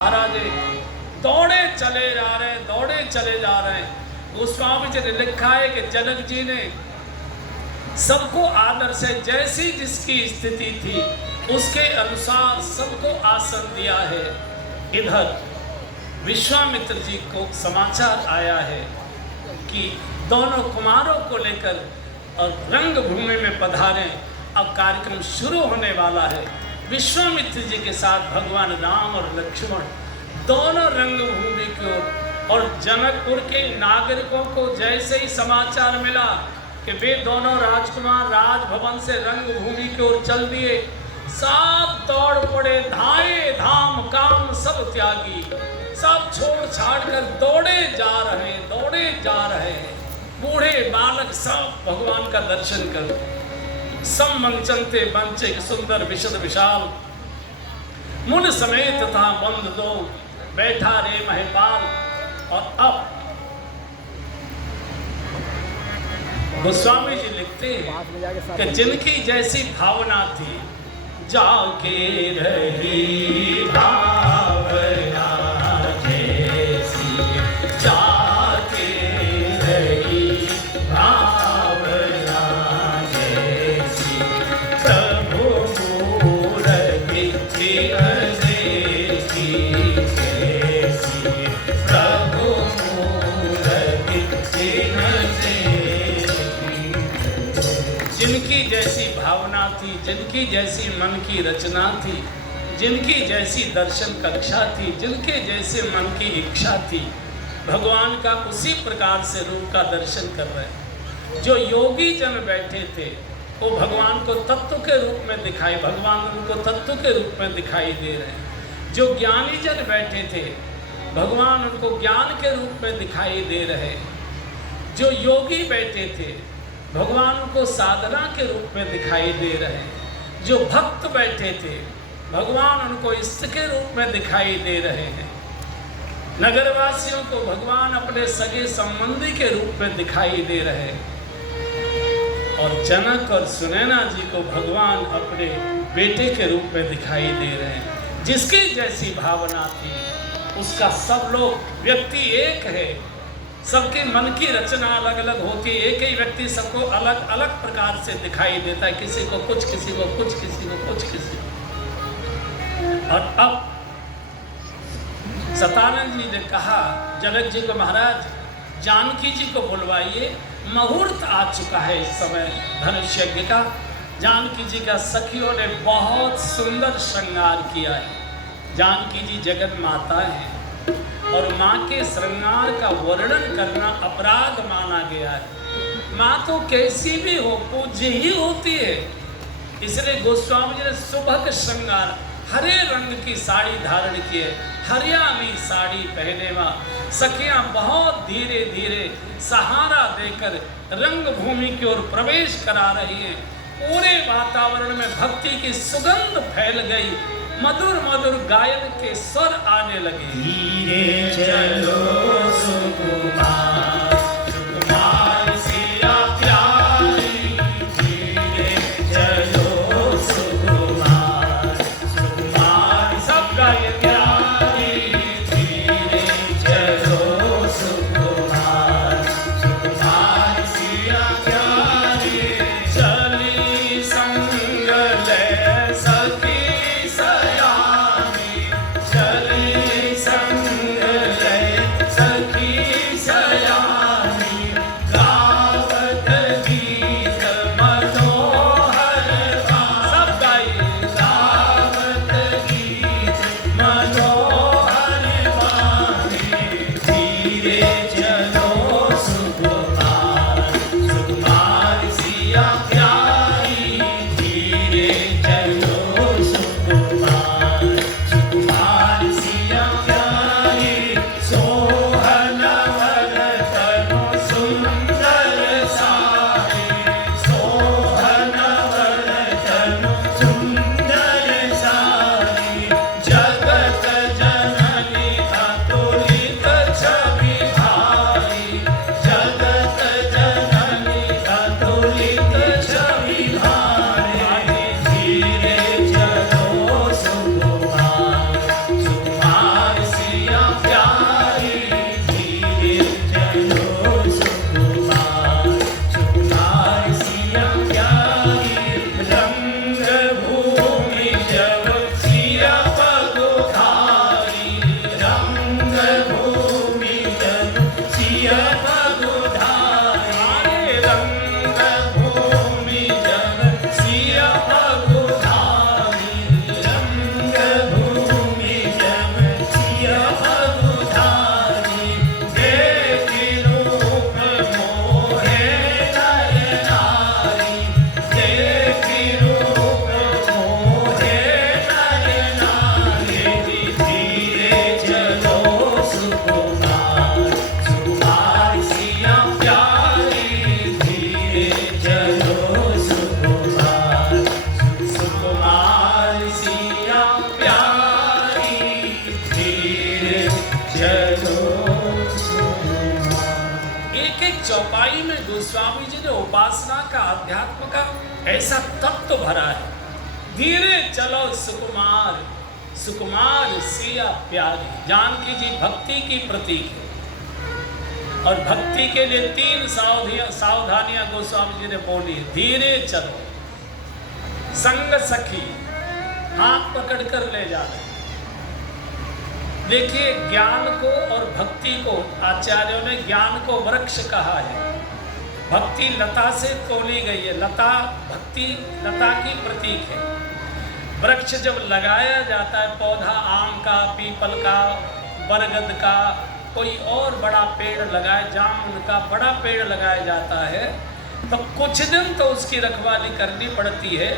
महाराज दौड़े चले जा रहे हैं। गोस्वामी जी ने लिखा है कि जनक जी ने सबको आदर से जैसी जिसकी स्थिति थी उसके अनुसार सबको आसन दिया है। इधर विश्वामित्र जी को समाचार आया है कि दोनों कुमारों को लेकर और रंगभूमि में पधारें। अब कार्यक्रम शुरू होने वाला है। विश्वामित्र जी के साथ भगवान राम और लक्ष्मण दोनों रंगभूमि की ओर, और जनकपुर के नागरिकों को जैसे ही समाचार मिला कि वे दोनों राजकुमार राजभवन से रंगभूमि की ओर चल दिए, सब दौड़ पड़े, धाए धाम काम सब त्यागी, सब छोड़ छाड़ कर दौड़े जा रहे हैं। बूढ़े बालक सब भगवान का दर्शन कर सम मंचनते बंचे सुंदर विशद विशाल, मुन समेत था बंद दो बैठा रे महिपाल। और अब गोस्वामी जी लिखते हैं कि जिनकी जैसी भावना थी, जाके रही भावना जैसी, जाके रही भावना जैसी, प्रभु मूर्ति देखी कैसी, प्रभु मूर्ति देखी। जिनकी जैसी भावना थी, जिनकी जैसी मन की रचना थी, जिनकी जैसी दर्शन कक्षा थी, जिनके जैसे मन की इच्छा थी, भगवान का उसी प्रकार से रूप का दर्शन कर रहे हैं। जो योगी जन बैठे थे वो भगवान को तत्व के रूप में दिखाई, भगवान उनको तत्व के रूप में दिखाई दे रहे हैं। जो ज्ञानी जन बैठे थे भगवान उनको ज्ञान के रूप में दिखाई दे रहे। जो योगी बैठे थे भगवान को साधना के रूप में दिखाई दे रहे। जो भक्त बैठे थे भगवान उनको इष्ट के रूप में दिखाई दे रहे हैं। नगरवासियों को भगवान अपने सगे संबंधी के रूप में दिखाई दे रहे हैं। और जनक और सुनैना जी को भगवान अपने बेटे के रूप में दिखाई दे रहे हैं। जिसकी जैसी भावना थी उसका सब लोग व्यक्ति एक है, सबके मन की रचना अलग अलग होती है। एक ही व्यक्ति सबको अलग अलग प्रकार से दिखाई देता है, किसी को कुछ, किसी को कुछ, किसी को कुछ, किसी को। और अब सतानंद जी ने कहा जनक जी को, महाराज जानकी जी को बुलवाइए, मुहूर्त आ चुका है इस समय धनुष यज्ञ का। जानकी जी का सखियों ने बहुत सुंदर श्रृंगार किया है। जानकी जी जगत माता है और माँ के श्रृंगार का वर्णन करना अपराध माना गया है। माँ तो कैसी भी हो पूज्य ही होती है। इसलिए गोस्वामी जी ने सुभग श्रृंगार, हरे रंग की साड़ी धारण की है, हरियाली साड़ी पहने माँ सखियां बहुत धीरे धीरे सहारा देकर रंगभूमि की ओर प्रवेश करा रही है। पूरे वातावरण में भक्ति की सुगंध फैल गई, मधुर मधुर गायन के स्वर आने लगे। धीरे चलो सुकुमार, सुकुमार सिया प्यारी, धीरे चलो सुकुमार, सुकुमार सब गायन प्यारी, धीरे चलो सुकुमार, सुकुमार सिया प्यारी, चली संग ले सखी सिया एक एक चौपाई में गोस्वामी जी ने उपासना का, अध्यात्म का ऐसा तत्व भरा है। धीरे चलो सुकुमार, सुकुमार सिया प्यारी। जानकी जी भक्ति की प्रतीक है, और भक्ति के लिए 3 सावधानियां गोस्वामी जी ने बोली। धीरे चलो, संग सखी, हाथ पकड़कर ले जाना। देखिए, ज्ञान को और भक्ति को आचार्यों ने ज्ञान को वृक्ष कहा है, भक्ति लता से तोली गई है। लता भक्ति लता की प्रतीक है। वृक्ष जब लगाया जाता है, पौधा आम का, पीपल का, बरगद का, कोई और बड़ा पेड़ लगाए, जामुन का बड़ा पेड़ लगाया जाता है, तो कुछ दिन तो उसकी रखवाली करनी पड़ती है,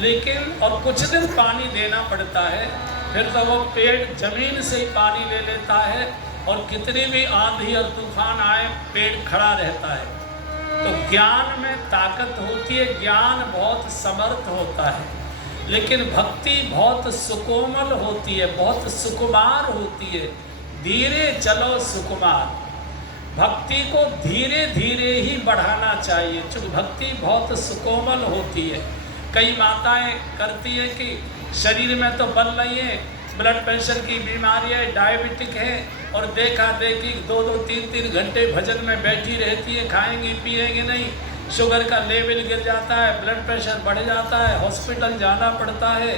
लेकिन और कुछ दिन पानी देना पड़ता है। फिर तो वो पेड़ जमीन से ही पानी ले लेता है, और कितनी भी आंधी और तूफान आए पेड़ खड़ा रहता है। तो ज्ञान में ताकत होती है, ज्ञान बहुत समर्थ होता है, लेकिन भक्ति बहुत सुकोमल होती है, बहुत सुकुमार होती है। धीरे चलो सुकुमार, भक्ति को धीरे धीरे ही बढ़ाना चाहिए, क्योंकि भक्ति बहुत सुकोमल होती है। कई माताएं करती हैं कि शरीर में तो बल नहीं है, ब्लड प्रेशर की बीमारी है, डायबिटिक है, और देखा देखी 2-2, 3-3 घंटे भजन में बैठी रहती है, खाएंगी पिएंगी नहीं, शुगर का लेवल गिर जाता है, ब्लड प्रेशर बढ़ जाता है, हॉस्पिटल जाना पड़ता है।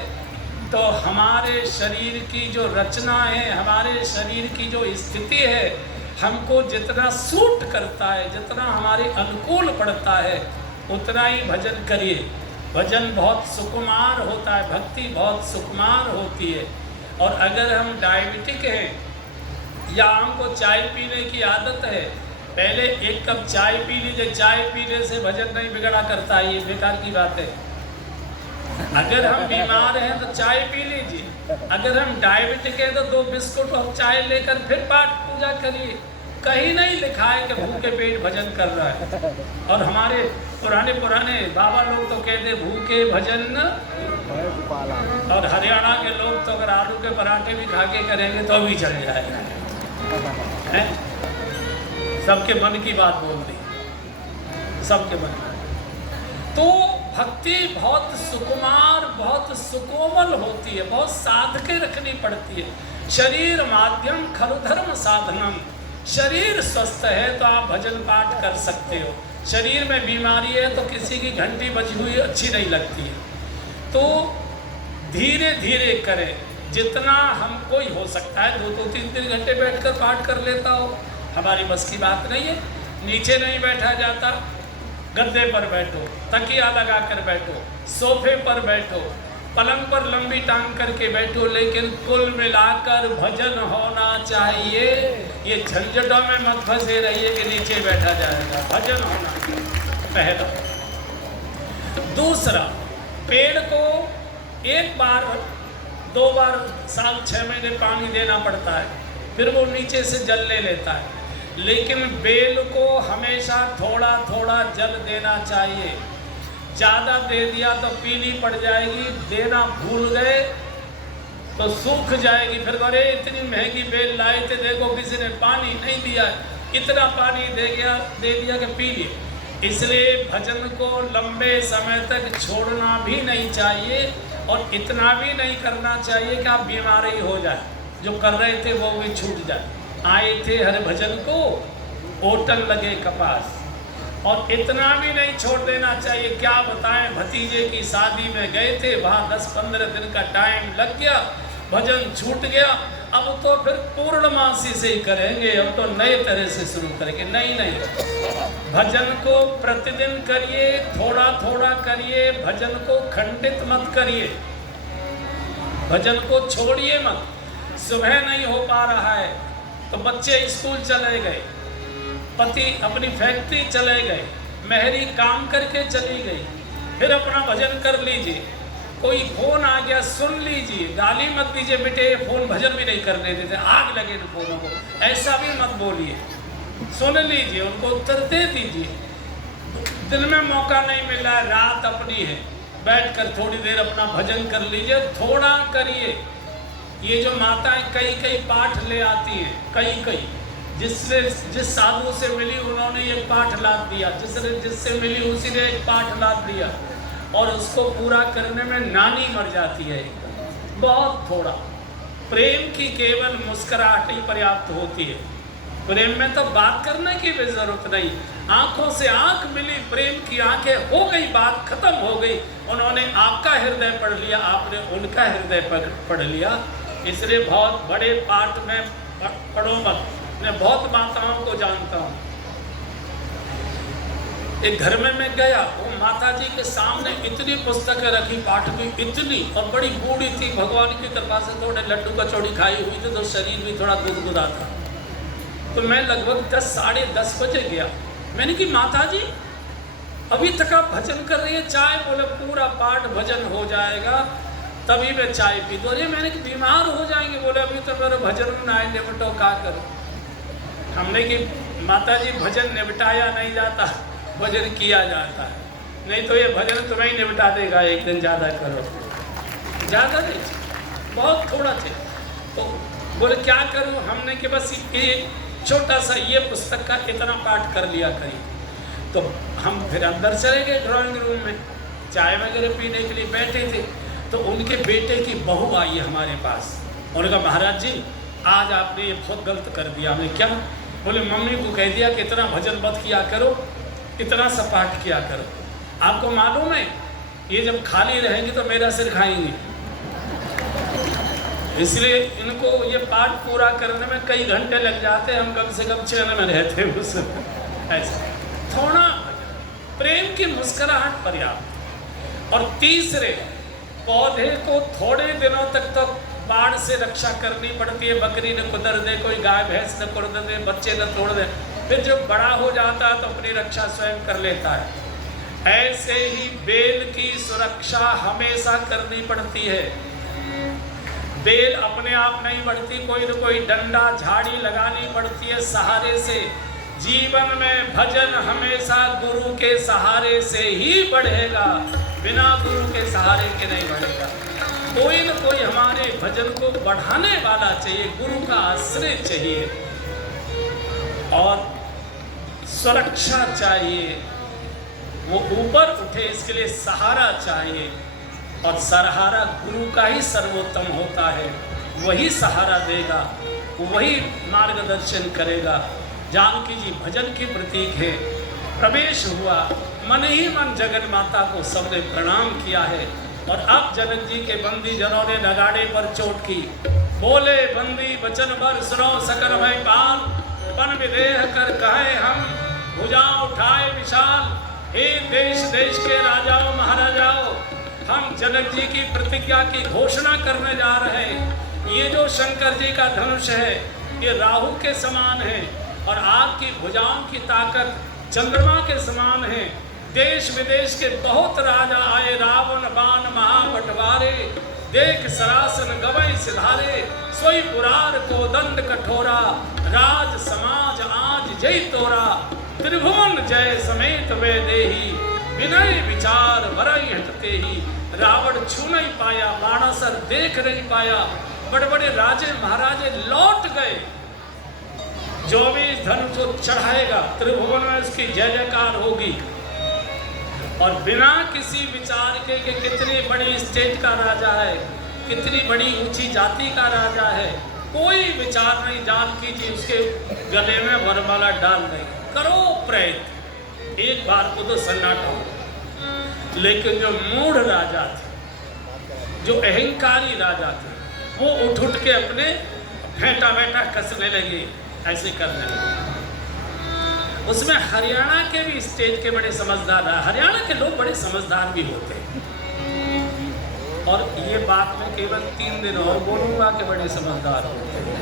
तो हमारे शरीर की जो रचना है, हमारे शरीर की जो स्थिति है, हमको जितना सूट करता है, जितना हमारे अनुकूल पड़ता है, उतना ही भजन करिए। भजन बहुत सुकुमार होता है, भक्ति बहुत सुकुमार होती है। और अगर हम डायबिटिक हैं या हमको चाय पीने की आदत है, पहले 1 कप चाय पी लीजिए। चाय पीने से भजन नहीं बिगड़ा करता है, ये बेकार की बात है। अगर हम बीमार हैं तो चाय पी लीजिए, अगर हम डायबिटिक हैं तो 2 बिस्कुट और चाय लेकर फिर पाठ पूजा करिए। कहीं नहीं लिखा है कि भूखे पेट भजन कर रहा है। और हमारे पुराने बाबा लोग तो कहते भूखे भजन, और हरियाणा के लोग तो अगर आलू के पराठे भी खा के करेंगे तो भी चल जाएगा। सबके मन की बात बोल दी, सबके मन की। तो भक्ति बहुत सुकुमार, बहुत सुकोमल होती है, बहुत साध के रखनी पड़ती है। शरीर माध्यम खलु धर्म साधनम। शरीर स्वस्थ है तो आप भजन पाठ कर सकते हो। शरीर में बीमारी है तो किसी की घंटी बजी हुई अच्छी नहीं लगती है। तो धीरे धीरे करें, जितना हमको ही हो सकता है। 2-2, 3-3 घंटे बैठकर पाठ कर लेता हो, हमारी बस की बात नहीं है। नीचे नहीं बैठा जाता, गद्दे पर बैठो, तकिया लगा कर बैठो, सोफे पर बैठो, पलंग पर लंबी टांग करके बैठो, लेकिन कुल मिलाकर भजन होना चाहिए। ये झंझटों में मत फंसे रहिए कि नीचे बैठा जाएगा, भजन होना पहला। दूसरा, पेड़ को 1 बार 2 बार साल 6 महीने पानी देना पड़ता है, फिर वो नीचे से जल ले लेता है। लेकिन बेल को हमेशा थोड़ा थोड़ा जल देना चाहिए। ज़्यादा दे दिया तो पीली पड़ जाएगी, देना भूल गए तो सूख जाएगी। फिर अरे इतनी महंगी बेल लाए थे, देखो किसी ने पानी नहीं दिया, इतना पानी दे दिया कि पी लिए। इसलिए भजन को लंबे समय तक छोड़ना भी नहीं चाहिए, और इतना भी नहीं करना चाहिए कि आप बीमार ही हो जाए। जो कर रहे थे वो भी छूट जाए। आए थे हर भजन को, ओटन लगे कपास। और इतना भी नहीं छोड़ देना चाहिए। क्या बताएं, भतीजे की शादी में गए थे, वहाँ 10-15 दिन का टाइम लग गया, भजन छूट गया। अब तो फिर पूर्णमासी से ही करेंगे, अब तो नए तरह से शुरू करेंगे। नहीं, भजन को प्रतिदिन करिए, थोड़ा थोड़ा करिए, भजन को खंडित मत करिए, भजन को छोड़िए मत। सुबह नहीं हो पा रहा है तो बच्चे स्कूल चले गए, पति अपनी फैक्ट्री चले गए, मेहरी काम करके चली गई, फिर अपना भजन कर लीजिए। कोई फोन आ गया सुन लीजिए, गाली मत दीजिए, बेटे फोन भजन भी नहीं करने देते, आग लगे इन फोनों को, ऐसा भी मत बोलिए। सुन लीजिए, उनको उत्तर दे दीजिए। दिन में मौका नहीं मिल रहा है, रात अपनी है, बैठकर थोड़ी देर अपना भजन कर लीजिए, थोड़ा करिए। ये जो माताएं कई कई पाठ ले आती हैं, कई जिस साधु से मिली उन्होंने एक पाठ लाद दिया, जिससे मिली उसी ने एक पाठ लाद दिया, और उसको पूरा करने में नानी मर जाती है। बहुत थोड़ा प्रेम की केवल मुस्कुराहट ही पर्याप्त होती है। प्रेम में तो बात करने की भी जरूरत नहीं, आंखों से आंख मिली, प्रेम की आंखें हो गई, बात खत्म हो गई। उन्होंने आपका हृदय पढ़ लिया, आपने उनका हृदय पढ़ लिया। इसलिए बहुत बड़े पाठ में पढ़ो मत। मैं बहुत माताओं को जानता हूँ। एक घर में मैं गया, वो माता जी के सामने इतनी पुस्तकें रखी पाठ की, इतनी, और बड़ी बूढ़ी थी, भगवान की कृपा से थोड़े लड्डू कचौड़ी खाई हुई थी, तो शरीर भी थोड़ा गुदगुदा था। तो मैं लगभग 10 साढ़े 10 बजे गया। मैंने कि माता जी अभी तक आप भजन कर रही है, चाय? बोले पूरा पाठ भजन हो जाएगा तभी मैं चाय पी दो। अरे मैंने कि बीमार हो जाएंगे। बोले अभी तो मेरे भजन में ना निपटो, क्या करो? हमने कि माता जी भजन निपटाया नहीं जाता, भजन किया जाता है। नहीं तो ये भजन तुम्हें ही निपटा देगा, एक दिन ज़्यादा करो। ज़्यादा नहीं, बहुत थोड़ा थे। तो बोले क्या करूँ? हमने कि बस ये छोटा सा ये पुस्तक का इतना पाठ कर लिया करिए। तो हम फिर अंदर चले गए ड्राइंग रूम में, चाय वगैरह पीने के लिए बैठे थे। तो उनके बेटे की बहू आई हमारे पास। उन्होंने कहा महाराज जी आज आपने ये बहुत गलत कर दिया। हमने क्या? बोले मम्मी को कह दिया कि इतना भजन मत किया करो, इतना सा पाठ किया करो। आपको मालूम है ये जब खाली रहेंगी तो मेरा सिर खाएंगी, इसलिए इनको ये पाठ पूरा करने में कई घंटे लग जाते हैं। हम कम से कम चैन में रहते हैं उस ऐसा थोड़ा प्रेम की मुस्कुराहट पर्याप्त। और तीसरे, पौधे को थोड़े दिनों तक तो बाढ़ से रक्षा करनी पड़ती है। बकरी न कुतर दे, कोई गाय भैंस न कुतर दे, बच्चे न तोड़ दे, फिर जब बड़ा हो जाता है तो अपनी रक्षा स्वयं कर लेता है। ऐसे ही बेल की सुरक्षा हमेशा करनी पड़ती है। बेल अपने आप नहीं बढ़ती, कोई न कोई डंडा झाड़ी लगानी पड़ती है सहारे से। जीवन में भजन हमेशा गुरु के सहारे से ही बढ़ेगा, बिना गुरु के सहारे के नहीं बढ़ेगा। कोई न कोई हमारे भजन को बढ़ाने वाला चाहिए, गुरु का आश्रय चाहिए, और सुरक्षा चाहिए। वो ऊपर उठे इसके लिए सहारा चाहिए, और सहारा गुरु का ही सर्वोत्तम होता है। वही सहारा देगा, वही मार्गदर्शन करेगा। जानकी जी भजन की प्रतीक है। प्रवेश हुआ, मन ही मन जगन माता को सबने प्रणाम किया है। और अब जनक जी के बंदी जनों ने नगाड़े पर चोट की, बोले बंदी बचन पर सुनो सकल भय पाल, पन विदेह कर कहे हम भुजा उठाए विशाल। हे देश देश के राजाओं महाराजाओं, हम जनक जी की प्रतिज्ञा की घोषणा करने जा रहे हैं। ये जो शंकर जी का धनुष है ये राहु के समान है, और आपकी भुजाओं की ताकत चंद्रमा के समान है। देश विदेश के बहुत राजा आए, रावण बाण महाबटवारे, देख सरासन गवै सिधारे, सोई पुरार को दंड कठोरा, राज समाज आज जय तोरा, त्रिभुवन जय समेत वे देही, विनय विचार वरई हटते ही। रावण छू नहीं पाया, बाणासुर देख नहीं पाया, बड़े बड़े राजे महाराजे लौट गए। जो भी धन को चढ़ाएगा त्रिभुवन में उसकी जय जयकार होगी। और बिना किसी विचार के कि कितनी बड़ी स्टेट का राजा है, कितनी बड़ी ऊंची जाति का राजा है, कोई विचार नहीं। जानकी जी उसके गले में वरमाला डाल देंगे, करो प्रयत्न, एक बार को तो सन्नाटा हो। लेकिन जो मूढ़ राजा थे, जो अहंकारी राजा थे, वो उठ के अपने फेंटा बेटा कसने लगे, ऐसे करने लगे। उसमें हरियाणा के भी स्टेट के बड़े समझदार रहा। हरियाणा के लोग बड़े समझदार भी होते हैं, और ये बात मैं केवल 3 दिन और बोलूँगा कि बड़े समझदार होते हैं।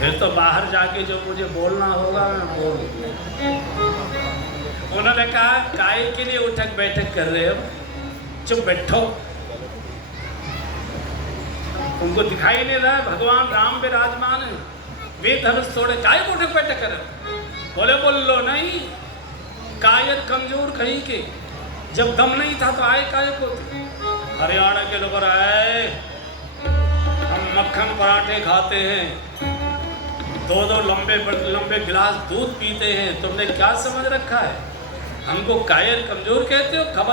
फिर तो बाहर जाके जो मुझे बोलना होगा मैं बोलूँगा। उन्होंने कहा काय के लिए उठक बैठक कर रहे हो, चुप बैठो। उनको दिखाई नहीं रहा भगवान राम विराजमान है, वे धनुष तोड़े, काय को उठक बैठक कर। बोले बोल लो नहीं, कायर कमजोर कहीं के, जब दम नहीं था तो आए काय को थे। हरियाणा के लोग आए, हम मक्खन पराठे खाते हैं, दो दो लंबे लंबे गिलास दूध पीते हैं, तुमने क्या समझ रखा है? हमको कायर कमजोर कहते हो? खबर